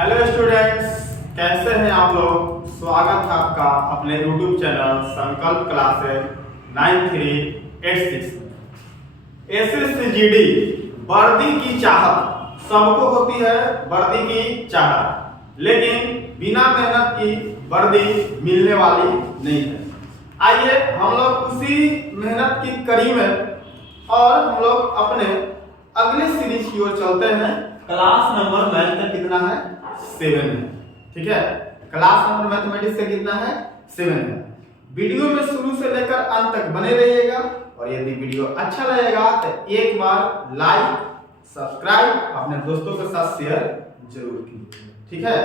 Hello students, कैसे हैं आप लोग। स्वागत है आपका अपने YouTube चैनल संकल्प क्लासेस 9386 में। एसएसजीडी वर्दी की चाहत सबको होती है, वर्दी की चाहत, लेकिन बिना मेहनत की वर्दी मिलने वाली नहीं है। आइए हम लोग उसी मेहनत की कड़ी में और हम लोग अपने अगले सीरीज की ओर चलते हैं। क्लास नंबर मैथ का कितना है? 7 है। ठीक है, क्लास नंबर मैथमेटिक्स का कितना है? 7 है। वीडियो में शुरू से लेकर अंत तक बने रहिएगा और यदि वीडियो अच्छा लगेगा तो एक बार लाइक सब्सक्राइब अपने दोस्तों के साथ शेयर जरूर कीजिए। ठीक है,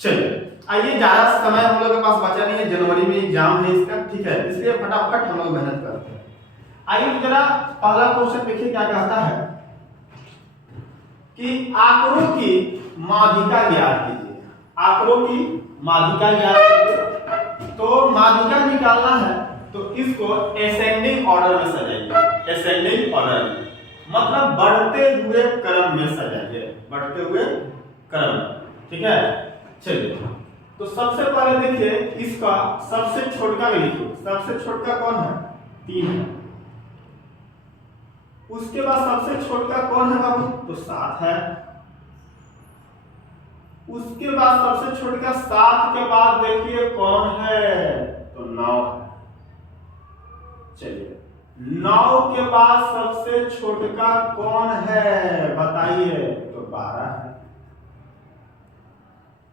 चलिए आइए, ज्यादा समय हम लोग के पास बचा नहीं है, जनवरी में एग्जाम है इसका। ठीक है, इसलिए फटाफट हम लोग मेहनत करते हैं। आइए जरा पहला क्वेश्चन देखिए क्या कहता है कि आंकड़ों की माध्यिका ज्ञात कीजिए। आंकड़ों की माध्यिका ज्ञात कीजिए। तो माध्यिका निकालना है तो इसको असेंडिंग ऑर्डर में सजाइए। असेंडिंग ऑर्डर मतलब बढ़ते हुए क्रम में सजाइए, बढ़ते हुए क्रम। ठीक है, चलिए तो सबसे पहले देखिए इसका सबसे छोटका लिखिए। सबसे छोटका कौन है? 3 है। उसके बाद सबसे छोटका कौन है बाबू? तो 7 है। उसके बाद सबसे छोटका 7 के बाद देखिए कौन है? तो 9 है। चलिए 9 के बाद सबसे छोटका कौन है बताइए? तो 12 है।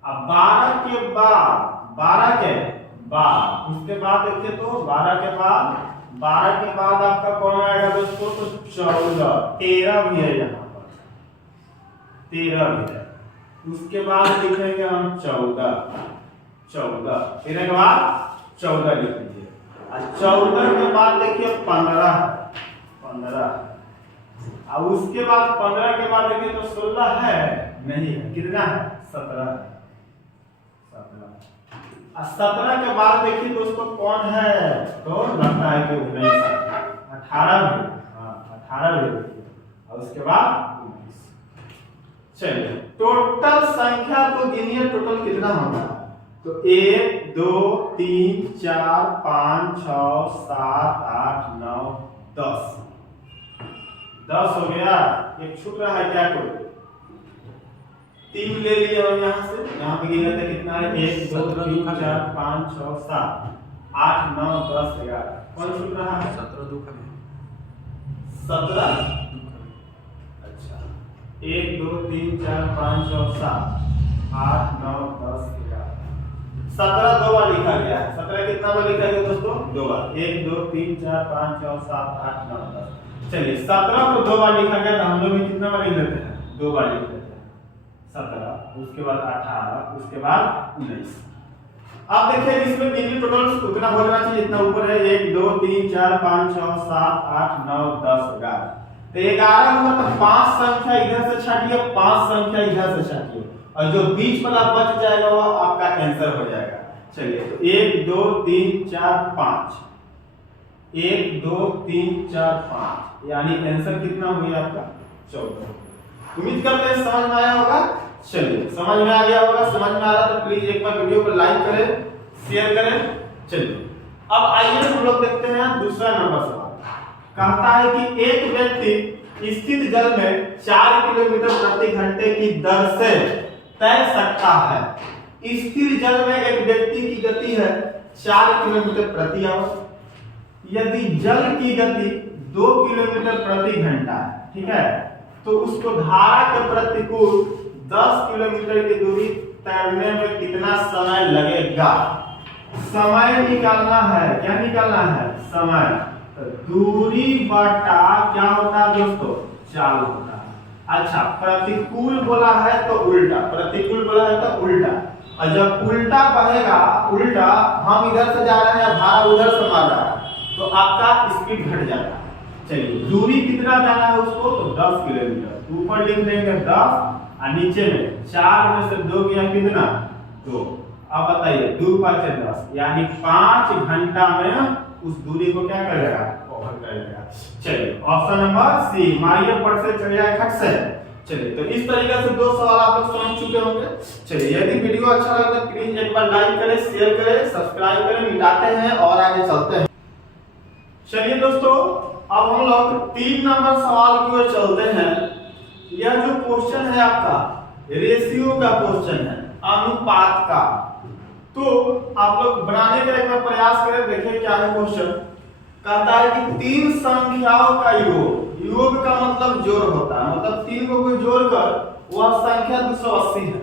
अब 12 के बाद उसके बाद देखिए तो 12 के बाद आपका कौन आएगा दोस्तों? तो 14। 13 भी है, यहाँ पर 13 भी है। उसके बाद लिखेंगे हम 14। 13 के बाद 14 लिख दीजिए। और 14 के बाद देखिए 15। और उसके बाद 15 के बाद देखिए तो 16 है नहीं है, कितना है? 17। 17 के बाद देखिए दोस्तों कौन है? तो लगता है कि 19 है। 18 भी, 18 भी देखिए। और उसके बाद 19। चलिए टोटल संख्या को गिनिए, टोटल कितना होगा? तो 1 2 3 4 5 6 7 8 9 10। 10 हो गया। एक छूट रहा है क्या? कोई 3 ले लिए हम यहाँ से। यहाँ पे गिने थे कितना है? 1 2 3 4 5 6 7 8 9 10 11। कौन छूट रहा है? 17। अच्छा 1 2 3 4 5 6 7 8 9 10 11। 17 दो बार लिखा गया है। 17 कितना बार लिखा गया दोस्तों? 2 बार। 1 2 3 4 5 6 7 8 9 10। चलिए 17 को 2 बार लिखा गया तो हम लोग भी कितना बार लिख लेते हैं? 2 बार लिख लेते हैं। 17, उसके बाद 18, उसके बाद 19। अब देखिए इसमें गिनी टोटल उतना हो जाना चाहिए जितना ऊपर है। 1 2 3 4 5 6 7 8 9 10 11। तो 11 हुआ तो 5 संख्या इधर से छाटिए, 5 संख्या इधर से छाटिए और जो बीच वाला बच जाएगा वो आपका आंसर हो जाएगा। चलिए तो 1 2 3 4 5, 1 2 3 4 5, यानी आंसर कितना हो गया आपका? 14। उम्मीद करते हैं समझ में आया होगा। चलिए समझ में आ गया होगा। समझ में आ रहा तो प्लीज एक बार वीडियो को लाइक करें, शेयर करें। चलिए अब आइए हम लोग देखते हैं दूसरा नंबर सवाल। कहता है कि एक व्यक्ति स्थिर जल में 4 किलोमीटर प्रति घंटे की दर से तैर सकता है। स्थिर जल में एक व्यक्ति की गति है 4 किलोमीटर प्रति आवर। यदि जल की गति 2 किलोमीटर प्रति घंटा है, ठीक है, तो उसको धारा के प्रतिकूल 10 किलोमीटर की दूरी तैरने में कितना समय लगेगा? समय निकालना है। क्या निकालना है? समय। तो दूरी बटा क्या होता है दोस्तों? चाल होता है। अच्छा प्रतिकूल बोला है तो उल्टा, प्रतिकूल बोला है तो उल्टा। और जब उल्टा बहेगा, उल्टा हम इधर से जा रहे हैं, धारा उधर से मार रहा है, तो आपका स्पीड घट जाता है। चलिए दूरी कितना जाना है उसको? तो 10 किलोमीटर। ऊपर लिख देंगे 10 और नीचे में 4 में से 2 गया कितना? 2। अब बताइए 2 5 10, यानी 5 घंटा में उस दूरी को क्या करेगा? कवर करेगा। चलिए ऑप्शन नंबर सी, मारिए पट से चल जाए खट से। चलिए, तो इस तरीके से 2 सवाल आप लोग समझ चुके होंगे। चलिए, यदि वीडियो अच्छा लगा तो प्लीज एक बार लाइक करें, शेयर करें, सब्सक्राइब करें। मिलाते हैं और आगे चलते हैं। चलिए दोस्तों, अब हम लोग 3 नंबर सवाल की ओर चलते हैं। यह जो क्वेश्चन है आपका रेशियो का क्वेश्चन है, अनुपात का। तो आप लोग बनाने का एक बार प्रयास करें, देखिए क्या है क्वेश्चन। कहता है कि 3 संख्याओं का योग, योग का मतलब जोड़ होता है, मतलब 3 को कोई जोड़कर वह संख्या 280 है।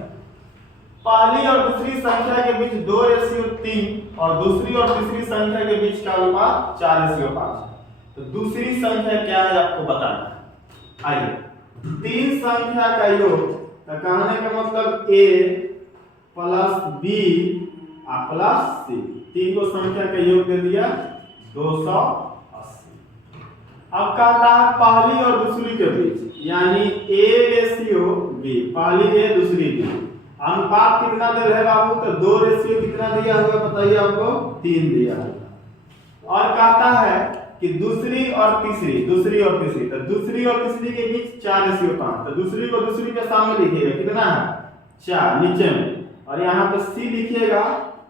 पहली और दूसरी संख्या के बीच 2:3 और दूसरी और तीसरी संख्या के बीच का अनुपात 4:5। तो दूसरी संख्या क्या है आपको बताना है। आइए, 3 संख्या का योग, तो कहने का मतलब a plus b plus c, 3 को संख्या का योग दे दिया 280। अब कहता है पहली और दूसरी के बीच, यानी a/b, पहली a दूसरी b, अनुपात कितना दे रहे बाबू, तो 2 कितना दिया हुआ बताइए आपको, 3 दिया हुआ। और कहता है कि दूसरी और तीसरी, तो दूसरी और तीसरी के बीच 4:5, तो दूसरी को दूसरी के सामने लिखिएगा, कितना है 4 नीचे में, और यहाँ पे c लिखिएगा,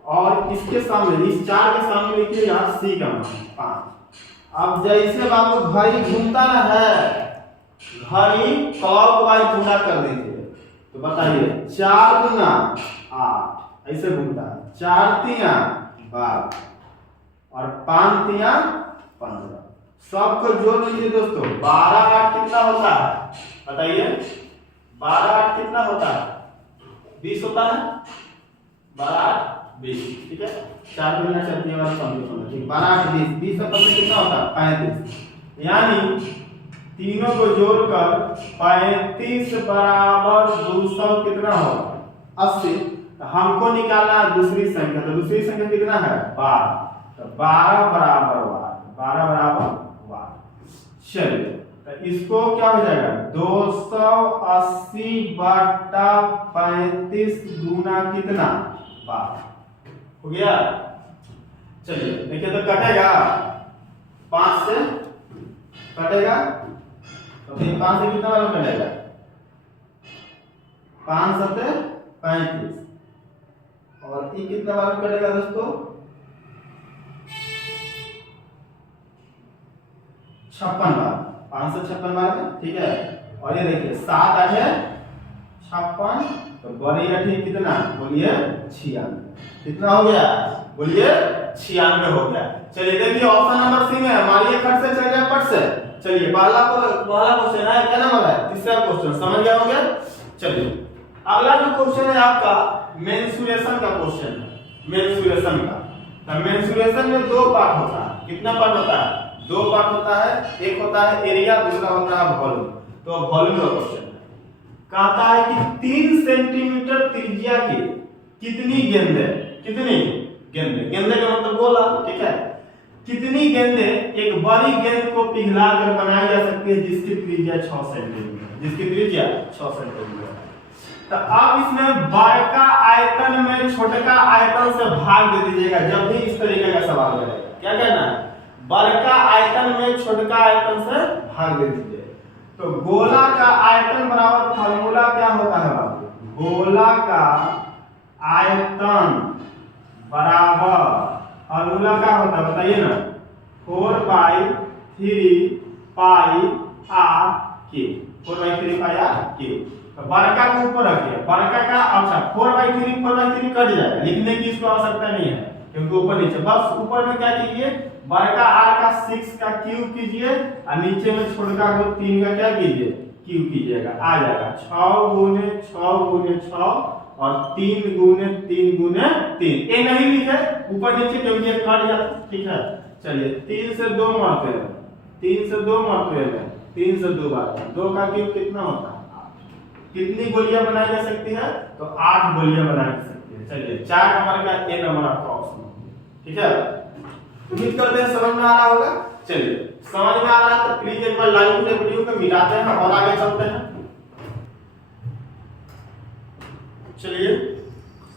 और इसके सामने, इस 4 के सामने लिखिएगा c का मान 5। अब जैसे बाबू घड़ी घूमता ना है, घड़ी क्लॉकवाइज घुमा कर दीजिए, तो बताइए 4 गुना 8 ऐसे घूमता है, 4 तिया 12 और 5 तिया 15। सबको जोड़ लीजिए दोस्तों, 12 8 कितना होता है बताइए, 12 8 कितना होता है, 20 होता है, 12 8 20, ठीक है। 4 गुना 4 तिया 15, ठीक, 12 8 20, 20 और 15 कितना होता है 35। यानी तीनों को जोड़कर 35 बराबर 200 कितना होगा 80। तो हमको निकालना है दूसरी संख्या, तो दूसरी संख्या कितना है 12, तो 12 बराबर 12। चलिए, तो इसको क्या हो जाएगा 280 बटा 35 गुना कितना 12 हो गया। चलिए देखिए, तो कटेगा 5 से कटेगा, तो 5 से कितना वाला कटेगा, 5 7 35, और ये कितना वाला कटेगा दोस्तों 56 बार, 556 बार में, ठीक है। और ये देखिए 7 8 56, तो बड़ी अठी कितना बोलिए 96, कितना हो गया बोलिए 96 हो गया। चलिए देखिए ऑप्शन नंबर सी में, मारिए खट से चलिए पट से। चलिए पहला क्वेश्चन है, क्या नाम है, तीसरा क्वेश्चन, समझ गया होंगे। चलिए अगला जो क्वेश्चन है आपका मेंसुरेशन का क्वेश्चन है, मेंसुरेशन का। तो मेंसुरेशन में 2 पार्ट होता है, कितना पार्ट होता है 2 पार्ट होता है, एक होता है एरिया, दूसरा होता है वॉल्यूम। तो वॉल्यूम का क्वेश्चन है, कहता है कि 3 सेंटीमीटर त्रिज्या की कितनी गेंदें, कितनी गेंदें का मतलब गोला, ठीक है, कितनी गेंदें एक बड़ी गेंद को पिघलाकर बनाई जा सकती है जिसकी त्रिज्या 6 सेंटीमीटर, जिसकी त्रिज्या 6 सेंटीमीटर। तो अब इसमें बड़का आयतन में छोटका आयतन से भाग दे दीजिएगा जब भी इस तरीके का सवाल करेगा। क्या कहना है, बड़का आयतन में छोटका आयतन से भाग दे दीजिए। तो गोला का आयतन बराबर फार्मूला क्या होता है बाबू, गोला का आयतन बराबर फार्मूला क्या होता है बताइए ना, 4/3 पाई r क्यूब, 4/3 पाई r क्यूब। तो बड़का को ऊपर रखिए, बड़का का, अच्छा 4/3 कट जाएगा, लिखने की इसको आवश्यकता नहीं है क्योंकि ऊपर नीचे, बस ऊपर में क्या कीजिए, बड़का r का 6 का क्यूब कीजिए, और नीचे में छोटका को 3 का क्या कीजिए क्यूब कीजिएगा, आ जाएगा 6 गुने 6 गुने 6 और 3 गुने 3 गुने 3। ये नहीं लिखे ऊपर नीचे क्योंकि ये कट जाता, ठीक है। चलिए 3 से 2 मारते हैं, 3 से 2 मारते हैं, 3 से 2 बार 2 का क्यूब कितना होता है 8। कितनी गोलियां बनाई जा सकती है, तो 8 गोलियां बनाई जा सकती है। चलिए 4 नंबर का ए नंबर आपका ऑप्शन है, ठीक है। उम्मीद करते हैं समझ में आ रहा होगा। चलिए समझ में आ रहा है तो प्लीज एक बार लाइक से वीडियो को मिलाते हैं और आगे चलते हैं। चलिए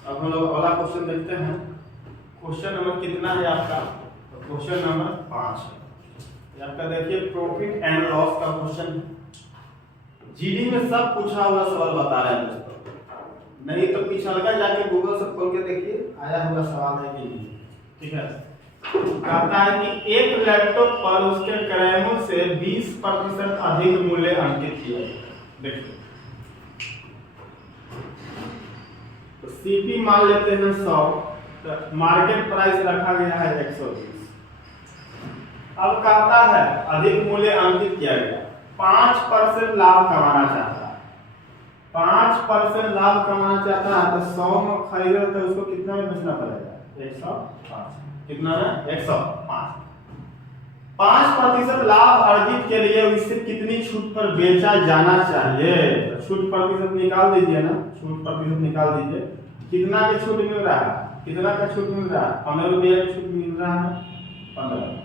अब हम लोग अगला क्वेश्चन देखते हैं। क्वेश्चन नंबर कितना है आपका, तो क्वेश्चन नंबर 5 है आपका। देखिए प्रॉफिट एंड लॉस का क्वेश्चन है। जीडी में सब पूछा हुआ सवाल बता रहे हैं दोस्तों, नहीं तो पिछलका जाके गूगल से खोल के देखिए आया हुआ सवाल है कि नहीं। ठीक है, कहता है कि एक लैपटॉप पर उसके क्रयों से 20% अधिक मूल्य अंकित किया गया। देखिए तो सीपी मान लेते हैं 100, तो मार्केट प्राइस रखा गया है 120। अब कहता है अधिक मूल्य अंकित किया गया, 5% लाभ कमाना चाहता है, 5% लाभ कमाना चाहता है तो 100 में खरीदे तो उसको कितना में बेचना पड़ेगा? 105। कितना है? 105। 5% लाभ अर्जित के लिए इससे कितनी छूट पर बेचा जाना चाहिए? छूट प्रतिशत निकाल दीजिए ना, छूट प्रतिशत निकाल दीजिए। कितना का छूट मिल रहा है? कितना का छूट मिल रहा है? 15 रुपये का छूट मिल रहा है। 15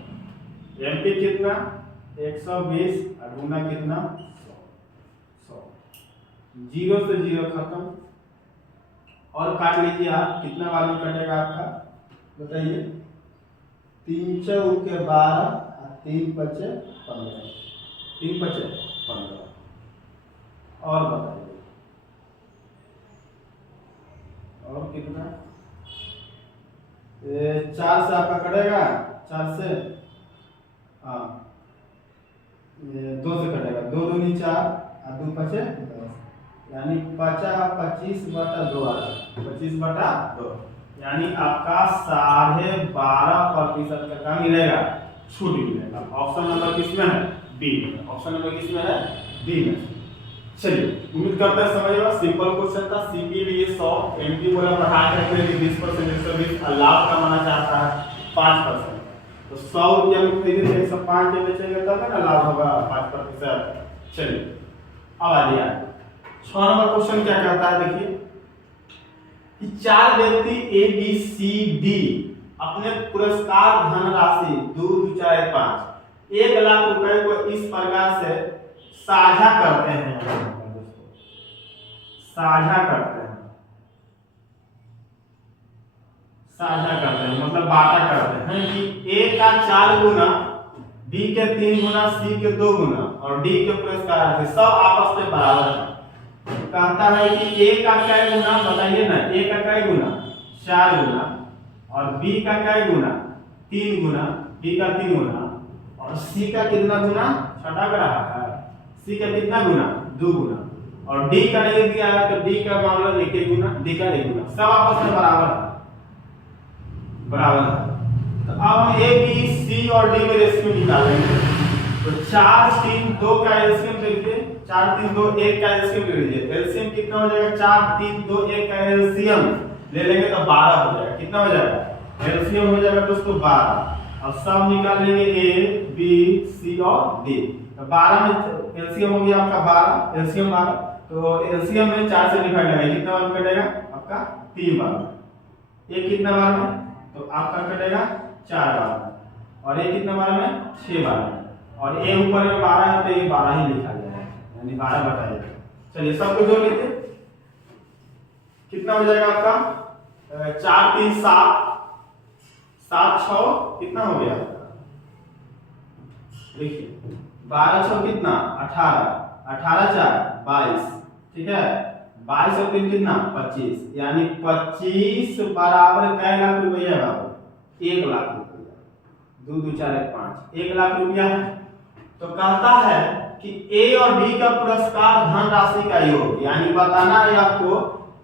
एमपी कितना? 120 और गुना कितना? 100। 0 से 0 खत्म, और काट लीजिए आप। कितना बार में कटेगा आपका बताइए? 3 चौके 12 और 3 पचे 15। 3 पचे 15। और बताइए और कितना? 4 से आपका कटेगा, 4 से हाँ 2 से कटेगा, 2 दूनी 4 और 2 पचे 10, यानी 25/2 आ रहा है। 25/2 यानी आपका 12.5% का मिलेगा, छूट मिलेगा। ऑप्शन नंबर किसमें है? बी में। ऑप्शन नंबर किसमें है? बी में। चलिए उम्मीद करते हैं समझ में। सिंपल क्वेश्चन था। सीपी लिए 100, एमपी बोला बढ़ा करके 20% 120, और लाभ कमाना चाहता है 5%। तो 100 रुपया में खरीदे 105 के बेचेंगे तब ना लाभ होगा 5%। चलिए अब आ गया 6 नंबर क्वेश्चन। क्या कहता है देखिए कि 4 व्यक्ति ए बी सी डी अपने पुरस्कार धनराशि 2 2 4 5 1 लाख रुपए को इस प्रकार से साझा करते हैं। दोस्तों साझा करते हैं, साझा करते हैं मतलब बांटा करते हैं कि ए का 4 गुना, बी के 3 गुना, सी के 2 गुना और डी के पुरस्कार सब आपस में बराबर है। कहता है कि ए का क्या गुना बताइए ना? ए का क्या गुना? 4 गुना, और बी का क्या गुना? 3 गुना, बी का 3 गुना, और सी का कितना गुना? छठा का रहा है। सी का कितना गुना? 2 गुना, और डी का नहीं दिया है तो डी का मामला 1 गुना, डी का 1 गुना, सब आपस में बराबर है, बराबर है। तो अब हम ए बी सी और डी में रेशियो निकालेंगे। तो 4 3 2 का एलसीएम देखिए, 4 3 2 1 का एलसीएम ले लीजिए। एलसीएम कितना हो जाएगा? 4 3 2 1 का एलसीएम ले लेंगे तो 12 हो जाएगा। कितना हो जाएगा? एलसीएम हो जाएगा दोस्तों 12। अब सब निकाल लेंगे ए बी सी और डी। तो 12 में एलसीएम हो गया आपका 12, एलसीएम 12। तो एलसीएम में 4 से डिवाइड करेंगे, कितना बार कटेगा आपका? 3 बार। एक कितना बार में? तो आपका कटेगा 4 बार में, और एक कितना बार में? 6 बार में, और ए ऊपर में 12 है तो ये 12 ही लिखा जाएगा, यानी 12 बताइए। चलिए सबको जोड़ लीजिए। कितना हो जाएगा आपका? 4 3 7 7 6 कितना हो गया? देखिए 12 6 कितना? 18, 18 4 22, ठीक है। 22 और 3 कितना? 25, यानी 25 बराबर क्या लाख रुपया है बाबू? 1 लाख रुपया। 2 2 4 1 5 1 लाख रुपया है। तो कहता है कि ए और डी का पुरस्कार धनराशि का योग, यानी बताना है आपको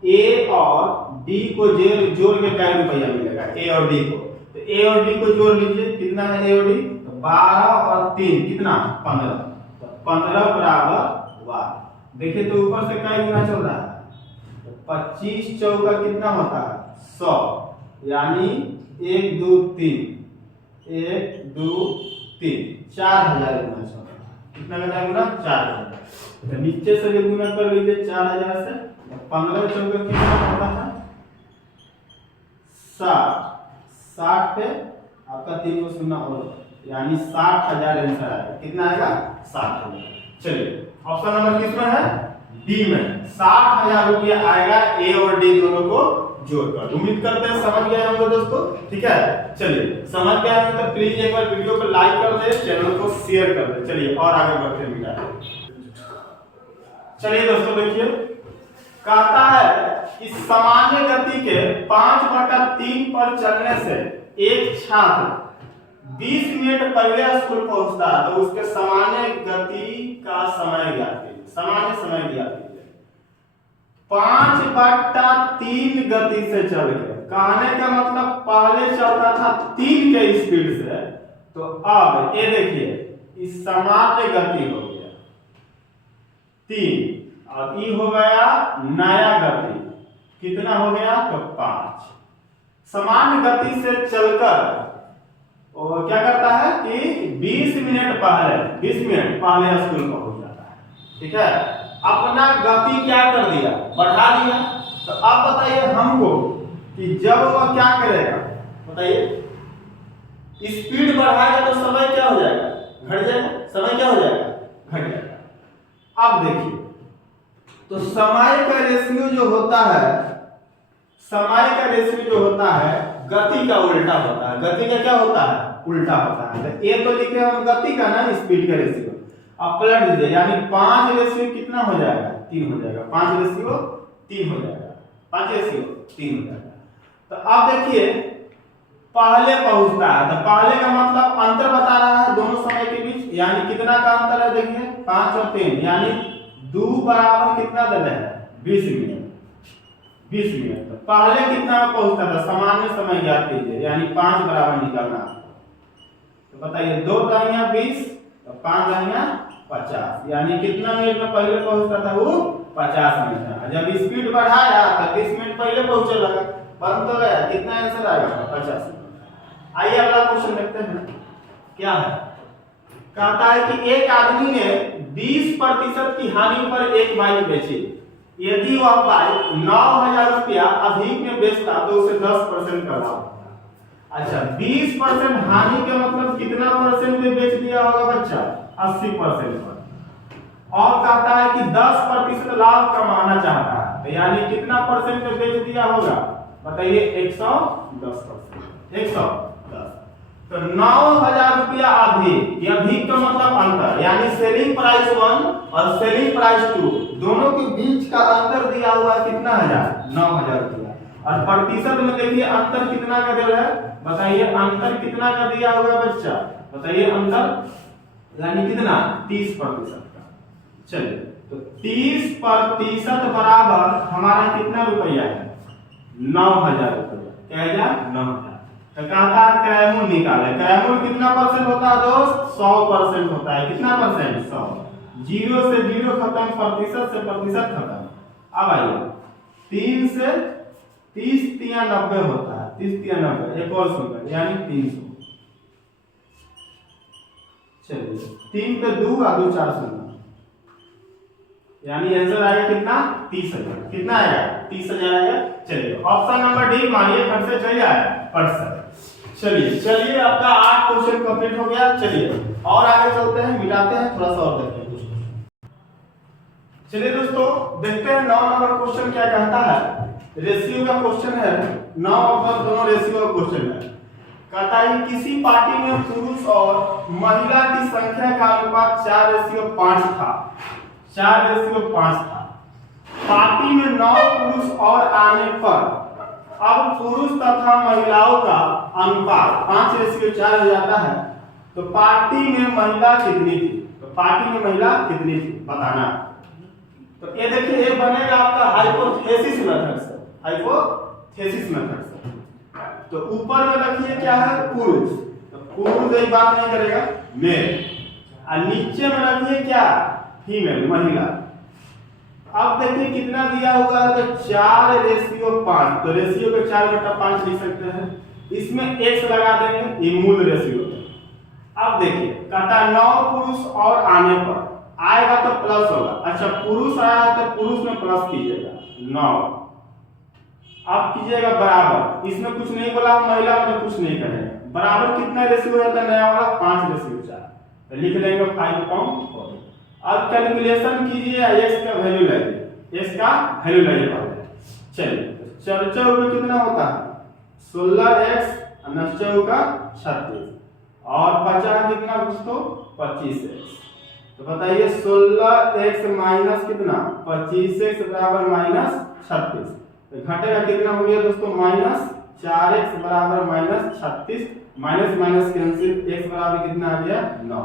ए और डी को जोड़ के क्या रुपया मिलेगा? ए और डी को। तो ए और डी को जोड़ लीजिए। कितना है ए और डी? तो 12 और 3 कितना? 15। तो 15 बराबर 12। देखिए तो ऊपर से क्या गुना चल रहा है? तो 25 चौका कितना होता है? 100, यानी 1 2 3 1 2 3 4000 गुना चल रहा है। कितना का गुना? 4000। तो नीचे से भी गुना कर लीजिए 4000 से। 15 चौका कितना होता है? 60। 60 पे आपका 3 को शून्य और, यानी 60,000 आंसर आएगा। कितना आएगा? 60,000। चलिए ऑप्शन नंबर किसमें है? डी में। 60,000 रुपया आएगा ए और डी दोनों को जोड़कर। उम्मीद करते हैं समझ गए होंगे दोस्तों, ठीक है। चलिए समझ गए होंगे तो प्लीज एक बार वीडियो को लाइक कर दे, चैनल को शेयर कर दे। चलिए और आगे बढ़ते हैं। चलिए दोस्तों देखिए, कहता है कि सामान्य गति के 5/3 पर चलने से एक छात्र 20 मिनट पहले स्कूल पहुंचता है, तो उसके सामान्य गति का समय ज्ञात कीजिए। सामान्य समय ज्ञात कीजिए। 5/3 गति से चल के, कहने का मतलब पहले चलता था 3 के स्पीड से, तो अब ये देखिए इस सामान्य गति हो गया 3, और ये हो गया नया गति, कितना हो गया तो 5। सामान्य गति से चलकर और क्या करता है कि 20 मिनट पहले स्कूल पहुंच जाता है। ठीक है, अपना गति क्या कर दिया, बढ़ा दिया। तो अब बताइए हमको कि जब वह क्या करेगा, बताइए, स्पीड बढ़ाएगा तो समय क्या हो जाएगा, घट जाएगा। समय क्या हो जाएगा, घट जाएगा। अब देखिए, तो समय का रेशियो जो होता है गति का उल्टा होता है। गति का क्या होता है, उल्टा होता है। तो ये तो लिखे हम गति का ना, स्पीड का रेशियो। अब पलट दीजिए, यानी 5 रेशियो कितना हो जाएगा, 3 हो जाएगा। 5 रेशियो 3 हो जाएगा। 5 रेशियो 3 हो जाएगा। तो अब देखिए पहले पहुंचता है, तो पहले का मतलब अंतर बता रहा है दोनों समय के बीच, यानी कितना का अंतर है, देखिए 5 और 3, यानी 2 बराबर कितना दे रहे हैं, 20 मिनट। 20 मिनट तो पहले कितना में पहुंचता था, सामान्य समय ज्ञात कीजिए, यानी 5 बराबर निकालना। तो बताइए 2 दहिया 20 और 5 दहिया 50, यानी कितना मिनट में पहले पहुंचता था, वो 50 मिनट में। जब स्पीड बढ़ाया तो 20 मिनट पहले पहुंचने लगा, बन तो गया। कितना आंसर आएगा, 50 मिनट। आइए अगला क्वेश्चन देखते हैं क्या है। कहता है कि एक आदमी ने 20% की हानि पर एक बाइक बेची। यदि वह बाइक 9,000 रुपया अधिक में बेचता तो उसे 10% का लाभ होता। अच्छा, 20% हानि का मतलब कितना परसेंट में बेच दिया होगा बच्चा, 80% पर। और कहता है कि 10% लाभ कमाना चाहता है, तो यानी कितना परसेंट में बेच दिया होगा, बताइए 110%। 110 तो 9,000 रुपया अधिक, अधिक का मतलब अंतर, यानी सेलिंग प्राइस 1 और सेलिंग प्राइस 2 दोनों के बीच का अंतर दिया हुआ है कितना, 9,000 रुपया। और प्रतिशत में देखिए अंतर कितना का दे रहा है, बताइए अंतर कितना का दिया हुआ है बच्चा, बताइए अंतर यानी कितना, 30% का। चलिए, तो 30% बराबर हमारा कितना रुपया है, 9,000 रुपया। क्या है, 9,000। तो कहता है क्रयमूल्य निकाले। क्रयमूल्य कितना परसेंट होता है दोस्त, 100% होता है। कितना परसेंट, 100। 0 से 0 खत्म, प्रतिशत से प्रतिशत खत्म। अब आइए 3 से 30 तिया 90 होता है, 30 तिया 90, एक और सुनकर यानी 300। चलिए 3 पे 2 और 2 4 सुनना, यानी आंसर आएगा कितना, 30,000। कितना आएगा, 30,000 आएगा। चलिए ऑप्शन नंबर डी मानिए फट से चल जाए, फट से। चलिए आपका 8 क्वेश्चन कंप्लीट हो गया। चलिए और आगे चलते हैं, मिलाते हैं, थोड़ा सा और देखते हैं कुछ। चलिए दोस्तों देखते हैं 9 नंबर क्वेश्चन क्या कहता है। रेशियो का क्वेश्चन है, 9 और 10 दोनों रेशियो का क्वेश्चन है। कहता है किसी पार्टी में पुरुष और महिला की संख्या का अनुपात 4:5 था। 4:5 था। पार्टी में 9 पुरुष और आने पर अब पुरुष तथा महिलाओं का अनुपात 5:4 हो जाता है, तो पार्टी में महिला कितनी थी, तो पार्टी में महिला कितनी थी बताना। तो ये देखिए ये बनेगा आपका हाइपोथेसिस मेथड से, हाइपोथेसिस मेथड से। तो ऊपर में रखिए क्या है, पुरुष, तो पुरुष एक बात नहीं करेगा, मेल। और नीचे में रखिए क्या, फीमेल, महिला। अब देखिए कितना दिया हुआ है, तो 4:5। तो रेशियो को 4/5 लिख सकते हैं। इसमें x लगा देंगे, ये मूल रेशियो है। अब देखिए कहता है 9 पुरुष और आने पर आएगा तो प्लस होगा। अच्छा पुरुष आया है तो पुरुष में प्लस कीजिएगा 9, अब कीजिएगा बराबर, इसमें कुछ नहीं बोला, महिला में कुछ नहीं करेगा। बराबर कितना रेशियो रहता है नया वाला, 5:4। तो लिख लेंगे 5/4। अब कैलकुलेशन कीजिए, x का वैल्यू लाइए, x का वैल्यू लाइए पहले। चलिए 4 में कितना होता है, 16x, 9 का 36, और बचा कितना दोस्तों, 25x। तो बताइए 16x माइनस कितना 25x बराबर माइनस 36। तो घटेगा कितना हो गया दोस्तों माइनस 4x बराबर minus 36। Minus minus cancel, x बराबर कितना आ गया 9।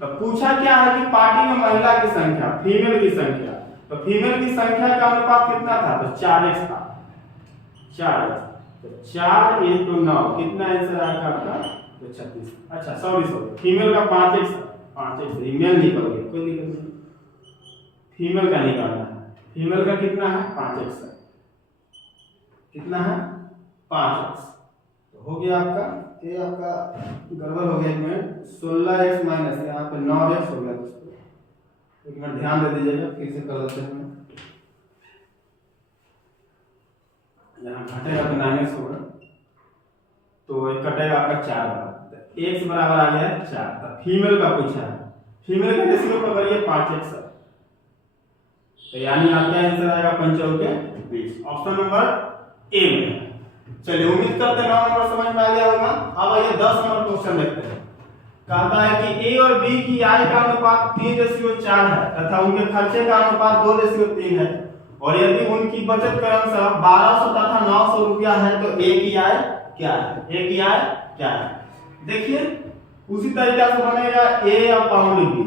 तो पूछा क्या है कि पार्टी में महिला की संख्या, फीमेल की संख्या, तो फीमेल की संख्या का अनुपात कितना था, तो 4x था, 4x। तो 4 into 9 कितना आंसर आएगा आपका, तो 36। अच्छा सॉरी फीमेल का 5x, 5x मेल निकल गया, कोई दिक्कत नहीं, फीमेल का निकालना है। फीमेल का कितना है 5x है, कितना है 5x। तो हो गया आपका, ये आपका गड़बड़ हो गया एक मिनट, 16x माइनस यहाँ पे 9x हो गया दोस्तों, एक मिनट ध्यान दे दीजिएगा, फिर से कर देते हैं। यहाँ घटेगा तो 9x होगा, तो एक कटेगा आपका 4 बार, तो x बराबर आ गया 4। तो फीमेल का पूछा है, फीमेल का रेशियो का करिए 5x, तो यानी आपका आंसर आएगा 5 के 20, ऑप्शन नंबर ए में। चलिए उम्मीद करते हैं 9 नंबर समझ में आ गया होगा। अब आइए 10 नंबर क्वेश्चन देखते हैं। कहता है कि ए और बी की आय का अनुपात 3:4 है तथा उनके खर्चे का अनुपात 2:3 है, और यदि उनकी बचत क्रमशः 1200 तथा 900 रुपया है तो ए की आय क्या है, ए की आय क्या है। देखिए उसी तरीका से बनेगा ए अपॉन बी,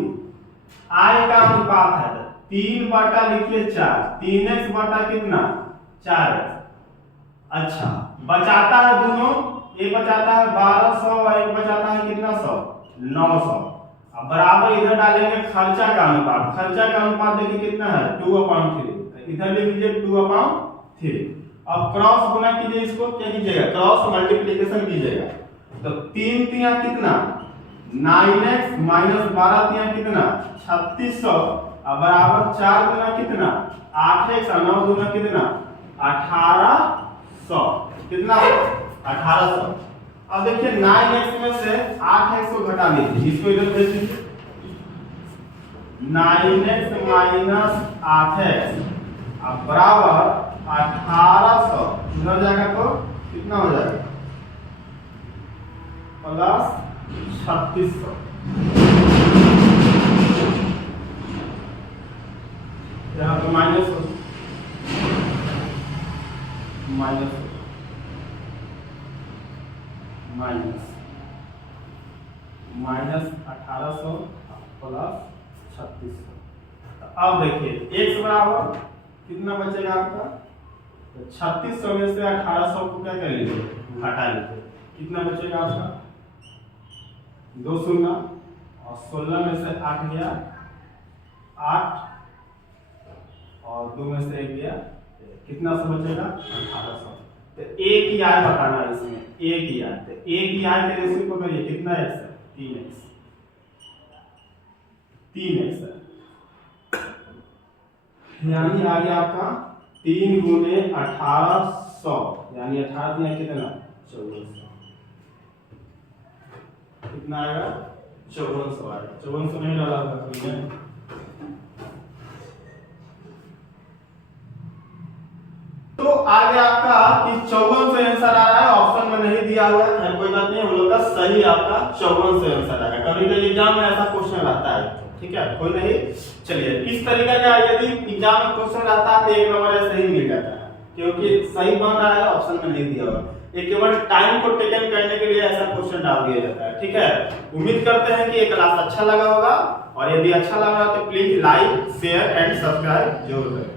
आय का अनुपात है 3 बटा लिखिए 4, 3x बटा कितना 4x। अच्छा बचाता है दोनों, एक बचाता है 1200 और एक बचाता है कितना 100, 900। अब बराबर इधर डालेंगे खर्चा का अनुपात, खर्चा का अनुपात देखिए कितना है 2/3, इधर लिख लीजिए 2/3। अब क्रॉस गुना कीजिए, इसको क्या कीजिएगा क्रॉस मल्टीप्लिकेशन कीजिएगा, तो 3 तिया कितना 9x माइनस 12 तिया कितना 3600, अब बराबर 4 गुना कितना 8x और 9 गुना कितना 1800, कितना 1800। अब देखिए 9x में से 8x को घटा लीजिए, इसको इधर भेज दीजिए, 9x माइनस 8x अब बराबर 1800, इधर जाएगा तो कितना हो जाएगा प्लस 3600। यहाँ पे minus minus minus minus 1800 plus 3600। अब देखिए x बराबर कितना बचेगा आपका, तो 3600 में से 1800 को क्या कर लीजिए घटा लीजिए, कितना बचेगा आपका 2 शून्य, और 16 में से 8 गया 8, और 2 में से 1 गया, कितना सा बचेगा 1800। तो a की आय बताना है इसमें, a की आय, तो a की आय के रेशियो को करिए कितना x है 3x, 3x है, यानी आ गया आपका 3 गुने 1800, यानी 18 दिया कितना 1400, कितना आएगा 1400 आएगा, 1400 नहीं डाला होगा तो आ गया आपका कि 5400 आंसर आ रहा है, ऑप्शन में नहीं दिया हुआ है, कोई बात नहीं, हम लोग का सही आपका 5400 आंसर आएगा। कभी कभी एग्जाम में ऐसा क्वेश्चन रहता है, ठीक है कोई नहीं। चलिए इस तरीके का यदि एग्जाम में क्वेश्चन आता है तो 1 नंबर ऐसे ही मिल जाता है, क्योंकि सही बन रहा है, ऑप्शन में नहीं दिया हुआ। ये केवल टाइम को टेकन करने के लिए ऐसा क्वेश्चन डाल दिया जाता है, ठीक है। उम्मीद करते हैं कि ये क्लास अच्छा लगा होगा, और यदि अच्छा लगा तो please like share and subscribe जरूर करें।